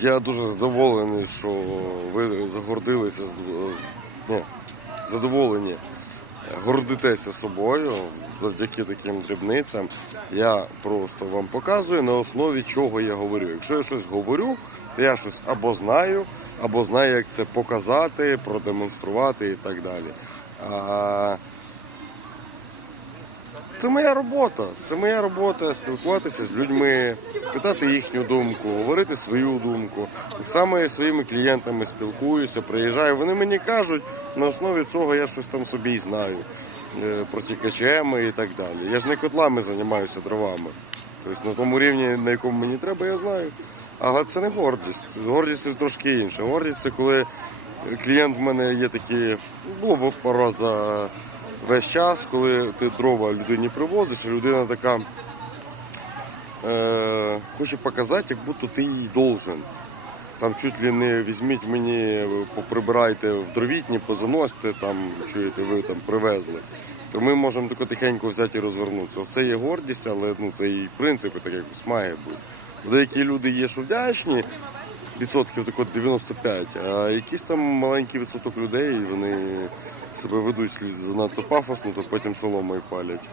Я дуже задоволений, що ви загордилися, ні, задоволені, гордитеся собою завдяки таким дрібницям. Я просто вам показую на основі чого я говорю. Якщо я щось говорю, то я щось або знаю, або знаю, як це показати, продемонструвати і так далі. А... Це моя робота. Це моя робота спілкуватися з людьми, питати їхню думку, говорити свою думку. Так само я своїми клієнтами спілкуюся, приїжджаю. Вони мені кажуть, на основі цього я щось там собі і знаю е, про ті КЧМ і так далі. Я ж не котлами займаюся дровами. Тобто на тому рівні, на якому мені треба, я знаю. Але це не гордість. Гордість це трошки інше. Гордість це коли клієнт в мене є такі, було б пора за весь час, коли ти дрова людині привозиш, людина така е, хоче показати, як будто ти їй должен. Там чуть ли не візьміть мені, поприбирайте в дровітні, позаносьте, там, чуєте, ви там привезли. То ми можемо тако тихенько взяти і розвернутися. Це є гордість, але ну, це і принципи, так якось має бути. Деякі люди є, що вдячні, відсотків так от 95, а якийсь там маленький відсоток людей, вони себе ведуть занадто пафосно, то потім соломою палять.